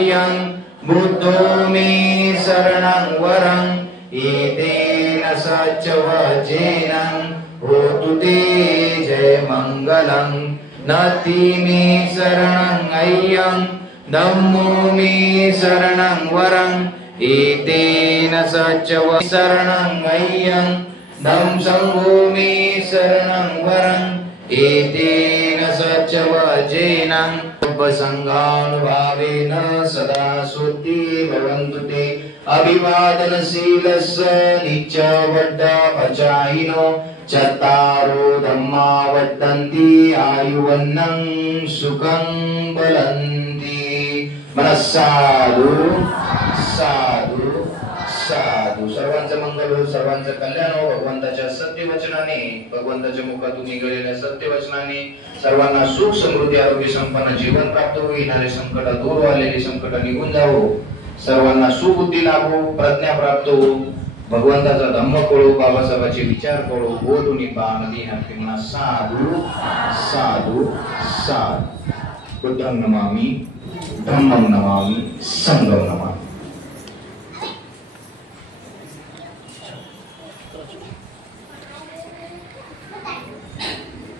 बुद्धो मे शरणं वरं एतेन सच वचेन होतु ते जय मंगलं नति मे शरणं अय्यं धम्मो मे शरणं वरं एतेन सच शरणं अय्यं धम्म संघो मे शरणं वरं एतेन सच वचेन संघानुभावेन सदा सुति भवन्तु ते अभिवादनशीलस्य नित्यवड्डपचायिनो चत्तारो धम्मा वर्धन्ति आयुवन्नं सुखं बलन्ति मनस्साधु साधु साधु सर्वांचं मंगल हो सर्वांचं कल्याण हो भगवंताच्या सत्य वचनाने भगवंताच्या मुखातून निघालेल्या सत्य वचनाने सर्वांना सुख समृद्धी आरोग्य संपन्न जीवन प्राप्त हो येणारे संकट दूर आलेले संकट निघून जावो सर्वांना सुबुद्धी लाभो प्रज्ञा प्राप्त हो भगवंताचा धम्म कळो बाबासाहेबांचे विचार कळो बोधून पान देहाती म्हणा साधू साधू साधू बुद्धं नमामि धम्मं नमामि संघं नमामि।